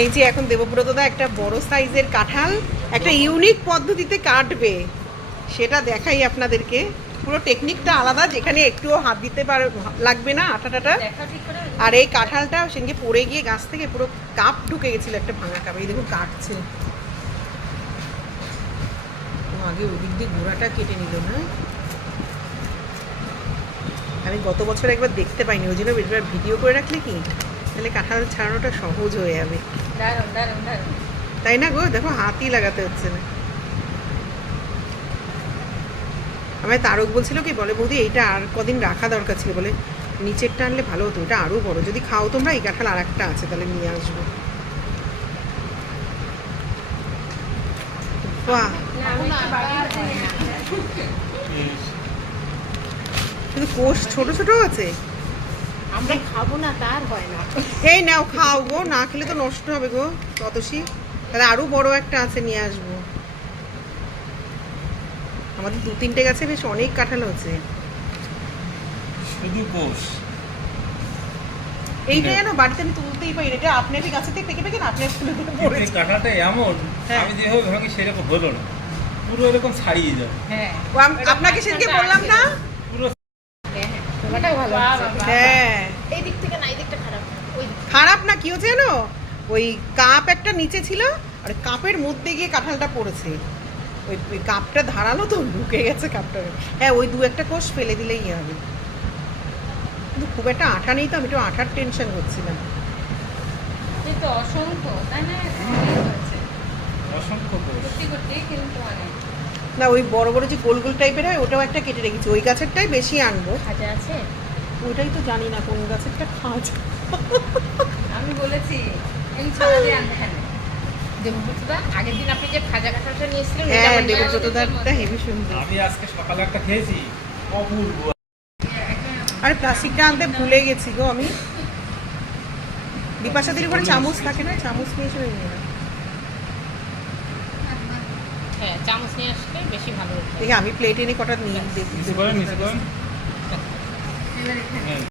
এই যে এখন দেবব্রতদা একটা বড় সাইজের কাঁঠাল একটা ইউনিক পদ্ধতিতে কাটবে, সেটা দেখাই আপনাদেরকে। পুরো টেকনিকটা আলাদা, যেখানে একটুও হাত দিতে লাগবে না, আটাটাটা। আর এই কাঁঠালটা সেদিকে পড়ে গিয়ে গাছ থেকে পুরো কাপ ঢুকে গেছিল, একটা ভাঙা কাপ। এই দেখুন কাটছে, আগে ওদিক দিয়ে গোড়াটা কেটে নিল না। আমি গত বছর একবার দেখতে পাইনি, ওই জন্য বেশিরভাগ ভিডিও করে রাখলে কি তাহলে কাঁঠাল ছাড়ানোটা সহজ হয়ে যাবে। তাই না গো, দেখো হাতই লাগাতে হচ্ছে না। আমায় তারক বলছিল কি, বলে বৌদি এইটা আর কদিন রাখা দরকার ছিল, বলে নিচেরটা আনলে ভালো হতো, এটা আরও বড়। যদি খাও তোমরা, এই কাঁঠাল আর একটা আছে, তাহলে নিয়ে আসবো। বাহ, কিন্তু কোষ ছোট ছোট আছে। আমরা খাবো না তার হয় না। এই নাও খাও গো, না খেলে তো নষ্ট হবে গো ততসি। তাহলে আরো বড় একটা আছে, নিয়ে আসবো। আমাদের 2-3টে গাছে বেশ অনেক কাঁঠাল হচ্ছে। শুধু কোষ এইটা যেন বাড়িতে আমি তুলতেই পারি না, এটা আপনার গাছে থেকে পেকে পেকে না আপনার তুলে তুলে পড়েছে। কাঁঠালটা এমন, আমি যেভাবে ভাবি সেরকম হলো না, পুরো এরকম ছাড়িয়ে যাবে। হ্যাঁ, আপনাকে সেদিকে বললাম না, পুরো তোমারটাও ভালো হচ্ছে। হ্যাঁ এই দিক থেকে না, এই দিকটা খারাপ। ওই খারাপ না, কি হচ্ছে জানো, ওই কাপ একটা নিচে ছিল, আর কাপের মধ্যে গিয়ে কাঁঠালটা পড়েছে। ওই কাপটা ধারালো তো, ঢুকে গেছে কাপটা। হ্যাঁ, ওই 2-1টা কোষ ফেলে দিলেই হবে। কিন্তু খুব একটা আঠা নেই তো, আমি একটু আঠার টেনশন করছিলাম। কিন্তু অসংখ্য, তাই না? অসংখ্য কোষ। করতে করতে কিন্তু অনেক না, ওই বড় বড় যে গোল গোল টাইপের হয়, ওটাও একটা কেটে রেখেছি। ওই গাছেরটাই বেশি আনবো। খাজা আছে। ওইটাই তো জানি না কোন গাছেরটা খাওয়া যায়। আমি বলেছি এই ছাড়া দিয়ে আনতে হ্যাঁ দেবব্রতদা, আগের দিন আপনি যে খাজা কাঁঠালটা নিয়েছিলেন, হ্যাঁ, দেবব্রতদারটা হেভি সুন্দর। আমি আজকে সকালে একটা খেয়েছি, অপূর্ব। আরে প্লাস্টিকটা আনতে ভুলে গেছি গো আমি। বিপাশাদির উপরে চামচ থাকে না, চামচ নিয়ে এসে নিয়ে না। হ্যাঁ, চামচ নিয়ে আসলে বেশি ভালো হতো। দেখি আমি প্লেট এনে কটা নিয়ে দেখি। নিচে করেন, নিচে করেন। এবার এখানে হ্যাঁ।